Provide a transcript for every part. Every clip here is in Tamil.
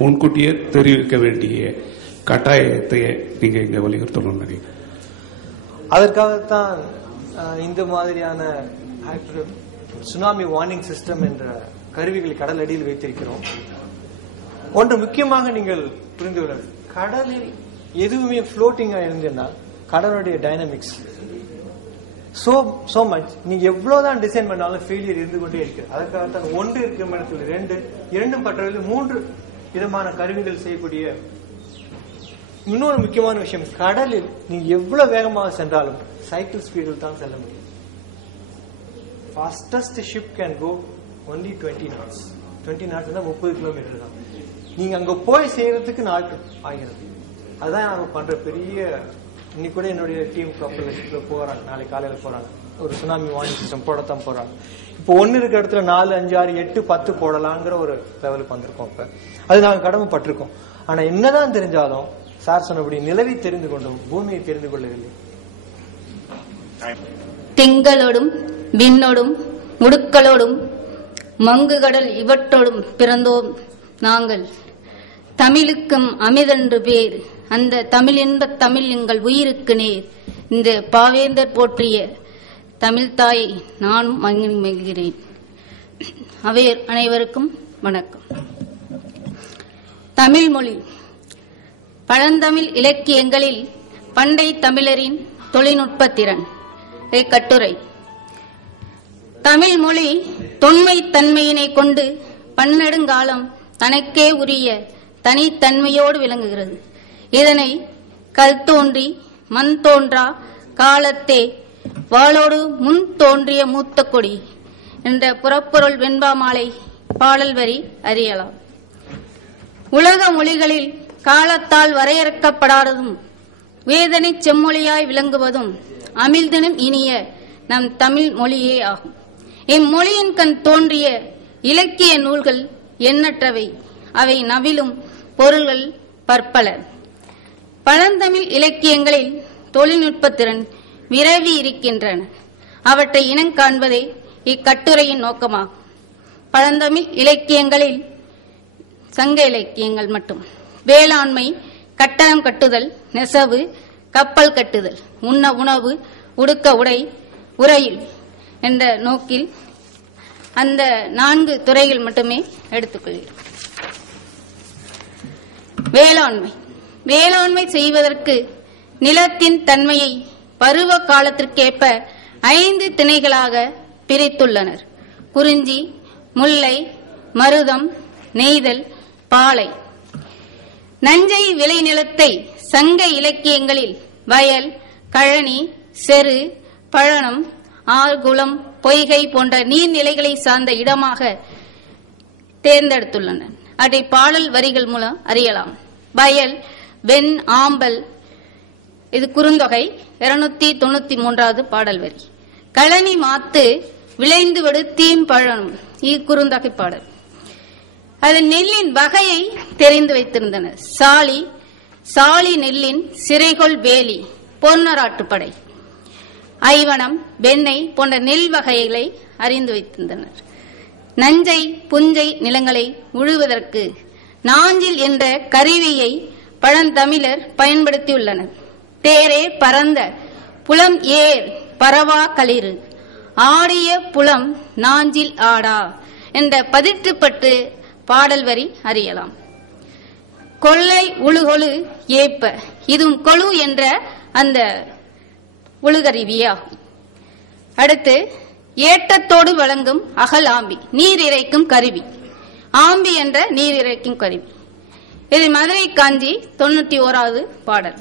முன்கூட்டியே தெரிவிக்க வேண்டிய கட்டாயத்தை நீங்க இங்க வலியுறுத்தணும் நினைக்கிறேன். அதற்காகத்தான் இந்த மாதிரியான சுனாமி வார்னிங் சிஸ்டம் என்ற கருவிகளை கடல் அடியில் வைத்திருக்கிறோம். ஒன்று முக்கியமாக நீங்கள் புரிந்து கொள்ள கடலில் எதுவுமே ஃப்ளோட்டிங்கா இருந்ததுன்னா கடலுடைய டைனமிக்ஸ் சோ சோ மச் நீங்க எவ்வளவுதான் டிசைன் பண்ணாலும் ஃபெயிலியர் இருந்து கொண்டே இருக்கு அதற்காகத்தான் ஒன்று இருக்கும் இடத்துல ரெண்டு இரண்டும் பற்றவில்லை மூன்று விதமான கருவிகள் செய்யக்கூடிய இன்னொரு முக்கியமான விஷயம் கடலில் நீங்க எவ்வளவு வேகமாக சென்றாலும் சைக்கிள் ஸ்பீடில் தான் செல்ல முடியும். Fastest ship can go only twenty knots twenty knots தான் முப்பது கிலோமீட்டர் தான். நீங்க அங்க போய் செய்யறதுக்கு நாட்கள் ஆகிறது. அதுதான் அவங்க பண்ற பெரிய இன்னைக்கு கூட என்னுடைய டீம் கப்பல் போறாங்க. நாளைக்கு காலையில போறாங்க. ஒரு சுனாமி வார்னிங் சிஸ்டம் போடத்தான் போறாங்க. இப்போ ஒன்னு இருக்கிற இடத்துல நாலு அஞ்சு ஆறு எட்டு பத்து போடலாங்கிற ஒரு லெவலுக்கு வந்திருக்கோம் இப்ப. அது நாங்க கடமைப்பட்டிருக்கோம். ஆனா என்னதான் தெரிஞ்சாலும் சார் சொன்னபடி நிலவை தெரிந்து கொண்டோம் பூமியை தெரிந்து கொள்ளவில்லை. திங்களோடும் விண்ணோடும் முடுக்களோடும் மங்கு கடல் இவற்றோடும் பிறந்தோம் நாங்கள். தமிழுக்கும் அமிதென்று பேர். அந்த தமிழ் என்ப தமிழ் எங்கள் உயிருக்கு நேர்? இந்த பாவேந்தர் போற்றிய தமிழ் தாயை நானும் மகிழ் மகிழ்கிறேன். அவையர் அனைவருக்கும் வணக்கம். தமிழ் மொழி. பழந்தமிழ் இலக்கியங்களில் பண்டை தமிழரின் தொழில்நுட்ப திறன். கட்டுரை. தமிழ் மொழி தொன்மை தன்மையினை கொண்டு பன்னெடுங்காலம் தனக்கே உரிய தனித்தன்மையோடு விளங்குகிறது. இதனை கல் தோன்றி மண் தோன்றா காலத்தே வாளோடு முன் தோன்றிய மூத்த கொடி என்ற புறப்பொருள் வெண்பா மாலை பாடல் வரி அறியலாம். உலக மொழிகளில் காலத்தால் வரையறுக்கப்படாததும் வேதனை செம்மொழியாய் விளங்குவதும் அமிழ்தினும் இனிய நம் தமிழ் மொழியே ஆகும். இம்மொழியின் கண் தோன்றிய இலக்கிய நூல்கள் எண்ணற்றவை. அவை நவிலும் பொருள்கள் பற்பல. பழந்தமிழ் இலக்கியங்களில் தொழில்நுட்பத்திறன் விரவி இருக்கின்றன. அவற்றை இனம் காண்பதே இக்கட்டுரையின் நோக்கமாகும். பழந்தமிழ் இலக்கியங்களில் சங்க இலக்கியங்கள் மட்டும். வேளாண்மை கட்டணம் கட்டுதல் நெசவு கப்பல் கட்டுதல் உண்ண உணவு உடுக்க உடை உரையில் என்ற நோக்கில் அந்த நான்கு துறைகள் மட்டுமே எடுத்துக்கொள்கிறோம். வேளாண்மை. வேளாண்மை செய்வதற்கு நிலத்தின் தன்மையை பருவ காலத்திற்கேற்ப ஐந்து திணைகளாக பிரித்துள்ளனர். குறிஞ்சி முல்லை மருதம் நெய்தல் பாலை. நஞ்சை விளைநிலத்தை சங்க இலக்கியங்களில் வயல் கழனி செரு பழனம் ஆர்குளம் பொய்கை போன்ற நீர்நிலைகளை சார்ந்த இடமாக தேர்ந்தெடுத்துள்ளனர் அதை பாடல் வரிகள் மூலம் அறியலாம். வயல் வெண் ஆம்பல். இது குறுந்தொகை. இருநூத்தி தொண்ணூத்தி மூன்றாவது பாடல் வரி. கழனி மாத்து விளைந்து விடு தீம் பழனும். இக்குறுந்தொகை பாடல். அது நெல்லின் வகையை தெரிந்து வைத்திருந்தனர். சாலி சாலி நெல்லின் சிறைகொள் வேலி பொன்னராட்டுப்படை ஐவனம் வெண்ணெய் போன்ற நெல் வகைகளை அறிந்து வைத்திருந்தனர். நஞ்சை புஞ்சை நிலங்களை உழுவதற்கு நாஞ்சில் என்ற கருவியை பழந்தமிழர் பயன்படுத்தியுள்ளனர். தேரே பரந்த புலம் ஏர் பரவா களிறு. ஆடிய புலம் நாஞ்சில் ஆடா என்ற பதிற்றுப்பட்டு பாடல் வரி அறியலாம். கொள்ளை உழுகொழு ஏப்ப இதுவும் கொழு என்ற அந்த உழுகருவியாகும் அடுத்து ஏட்டத்தோடு வழங்கும் அகல் ஆம்பி நீர் இறைக்கும் கருவி. ஆம்பி என்ற நீர் இறைக்கும் கருவி. இது மதுரை காஞ்சி தொண்ணூத்தி ஓராவது பாடல்.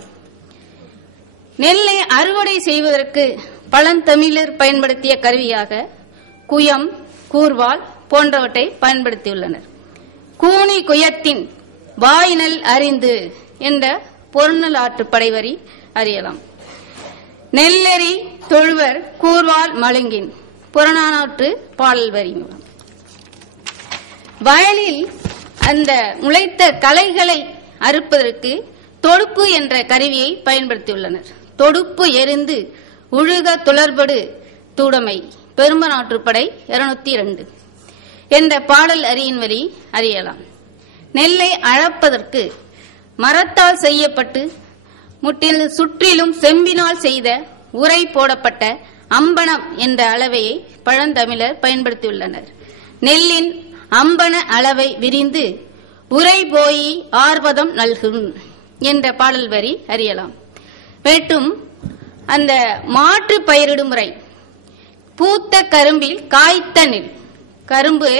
நெல்லை அறுவடை செய்வதற்கு பழந்தமிழர் பயன்படுத்திய கருவியாக குயம் கூர்வால் போன்றவற்றை பயன்படுத்தியுள்ளனர். கூனி குயத்தின் வாயினல் அறிந்து என்ற பொருநல் ஆற்று படைவரி அறியலாம். நெல்லரி தொழுவர் கூர்வால் மழுங்கின் புறநானூற்று பாடல் வரி மூலம். வயலில் அந்த முளைத்த கலைகளை அறுப்பதற்கு தொடுப்பு என்ற கருவியை பயன்படுத்தியுள்ளனர். தொடுப்பு எரிந்து உழுக துளர்படு தூடமை பெரும்பநாற்றுப்படை இருநூத்தி இரண்டு என்ற பாடல் அரியின் வரி அறியலாம். நெல்லை அழப்பதற்கு மரத்தால் செய்யப்பட்டு முற்றிலும் சுற்றிலும் செம்பினால் செய்த உரை போடப்பட்ட அம்பணம் என்ற அளவையை பழந்தமிழர் பயன்படுத்தியுள்ளனர். நெல்லின் அம்பன அளவை விரிந்து உரை போய் ஆர்வதம் நல்கும் என்ற பாடல் வரி அறியலாம். மேட்டும் அந்த மாற்று பயிரிடும் முறை. பூத்த கரும்பில் காய்த்த நெல். கரும்பு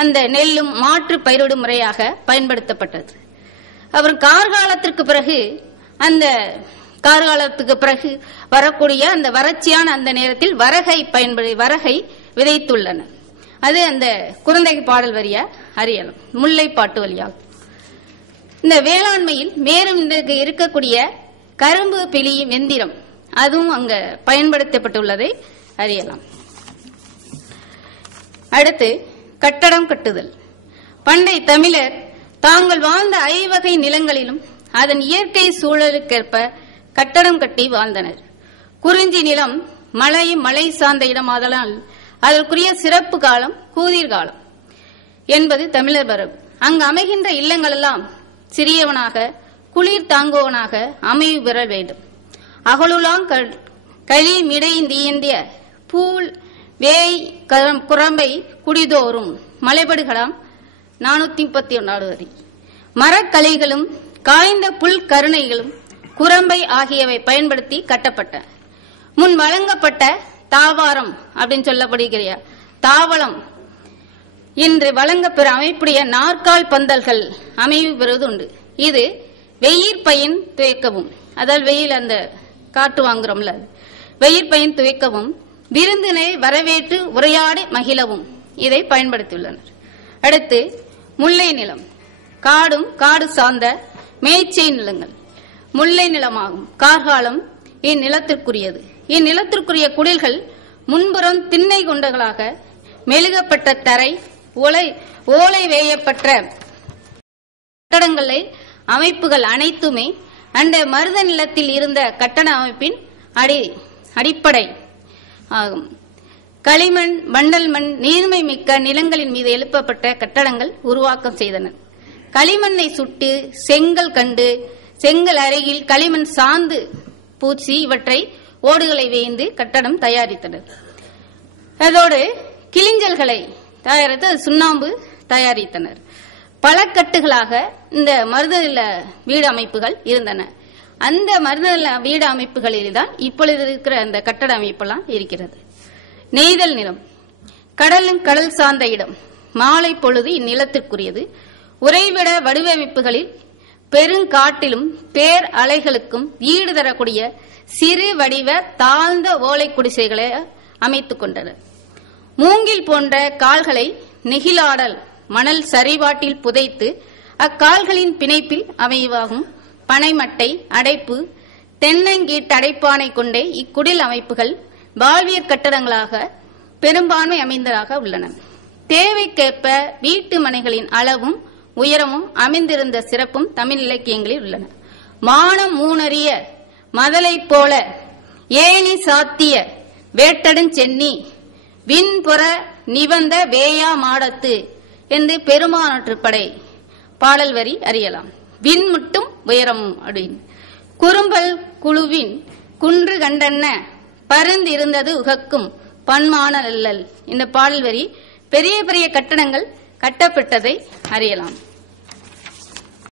அந்த நெல்லும் மாற்று பயிரிடும் முறையாக பயன்படுத்தப்பட்டது. அப்புறம் கார்காலத்திற்கு பிறகு அந்த கார்காலத்துக்கு பிறகு வரக்கூடிய அந்த வறட்சியான அந்த நேரத்தில் வரகை பயன்படு வரகை விதைத்துள்ளனர். அது அந்த குழந்தை பாடல் வரிய அறியலாம் முல்லைப்பாட்டு வழியால். இந்த வேளாண்மையில் மேலும் இன்றைக்கு இருக்கக்கூடிய கரும்பு பிழியும் எந்திரம் அதுவும் அங்க பயன்படுத்தப்பட்டுள்ளதை அறியலாம். அடுத்து கட்டடம் கட்டுதல். பண்டை தமிழர் தாங்கள் வாழ்ந்த ஐவகை நிலங்களிலும் அதன் இயற்கை சூழலுக்கேற்ப கட்டடம் கட்டி வாழ்ந்தனர். குறிஞ்சி நிலம் மலை மலை சார்ந்த இடமாதலால் அதற்குரிய சிறப்பு காலம் கூதிர் காலம் என்பது தமிழர் வரவு அங்கு அமைகின்ற இல்லங்களெல்லாம் சிறியவனாக குளிர் தாங்குவனாக அமைவு பெற வேண்டும். அகலுலாம் களி மிடைந்தியந்திய பூல் வேய் குரம்பை குடிதோறும் மலைபடுகளாம் நானூத்தி முப்பத்தி ஒன்னாவது வரி மரக்கலைகளும் காய்ந்த புல் கருணைகளும் குரம்பை ஆகியவை பயன்படுத்தி கட்டப்பட்ட முன் வழங்கப்பட்ட தாவாரம் அப்படின்னு சொல்லப்படுகிற தாவளம். இன்று வழங்கப்பெற அமைப்புடைய நாற்கால் பந்தல்கள் அமைவு பெறுவது உண்டு. இது வெயிர் பயன் துவைக்கவும். அதாவது வெயில் அந்த காட்டு வாங்குறோம்ல. வெயிர் பயன் துவைக்கவும். விருந்தினை வரவேற்று உரையாடி மகிழவும். இதை பயன்படுத்தியுள்ளனர். அடுத்து முல்லை நிலம். காடும் காடு சார்ந்த மேய்ச்சை நிலங்கள். முல்லை நிலமாகும். கார்காலம் இந்நிலத்திற்குரியது. இந்நிலத்திற்குரிய குடில்கள் முன்புறம் திண்ணை கொண்டகளாக மெழுகப்பட்ட தரை ஓலை ஓலை வேயப்பட்ட கட்டடங்களை அமைப்புகள் அனைத்துமே அந்த மருத நிலத்தில் இருந்த கட்டட அமைப்பின் அடி அடிப்படை ஆகும். களிமண் வண்டல் மண் நீர்மை மிக்க நிலங்களின் மீது எழுப்பப்பட்ட கட்டடங்கள் உருவாக்கம் செய்தனர் களிமண்ணை சுட்டு செங்கல் கண்டு செங்கல் அருகில் களிமண் சாந்து பூச்சி இவற்றை ஓடுகளை வேய்ந்து கட்டடம் தயாரித்தனர் அதோடு கிளிஞ்சல்களை தயாரித்து அது சுண்ணாம்பு தயாரித்தனர். பல கட்டுகளாக இந்த மருதநில வீடு அமைப்புகள் இருந்தன. அந்த மருதநில வீடு அமைப்புகளில் தான் இப்பொழுது இருக்கிற அந்த கட்டட அமைப்பெல்லாம் இருக்கிறது. நெய்தல் நிலம். கடலும் கடல் சார்ந்த இடம். மாலை பொழுது இந்நிலத்திற்குரியது. உறைவிட வடிவமைப்புகளில் பெருங்காட்டிலும் பேர் அலைகளுக்கும் ஈடு தரக்கூடிய சிறு வடிவ தாழ்ந்த ஓலை குடிசைகளை அமைத்துக் கொண்டனர். மூங்கில் போன்ற கால்களை நெகிழாடல் மணல் சரிவாட்டில் புதைத்து அக்கால்களின் பிணைப்பில் அமைவாகும் பனைமட்டை அடைப்பு தென்னங்கீட்டு அடைப்பானை கொண்டே இக்குடில் அமைப்புகள் வாழ்வியற் கட்டடங்களாக பெரும்பான்மை அமைந்ததாக உள்ளன. தேவைக்கேற்ப வீட்டு மனைகளின் அளவும் உயரமும் அமைந்திருந்த சிறப்பும் தமிழ் இலக்கியங்களில் உள்ளன. மானம் மூணறிய மதலை போல ஏனி சாத்திய வேட்டடுஞ்சென்னி விண்புற நிவந்த வேயா மாடத்து என்று பெருமானற்றுப்படை பாடல் வரி அறியலாம். விண்முட்டும் உயரமும் அப்படின்னு. குறும்பல் குழுவின் குன்று கண்டன்ன பருந்திருந்தது உகக்கும் பன்மான அல்லல். இந்த பாடல் வரி பெரிய பெரிய கட்டடங்கள் கட்டப்பட்டதை அறியலாம்.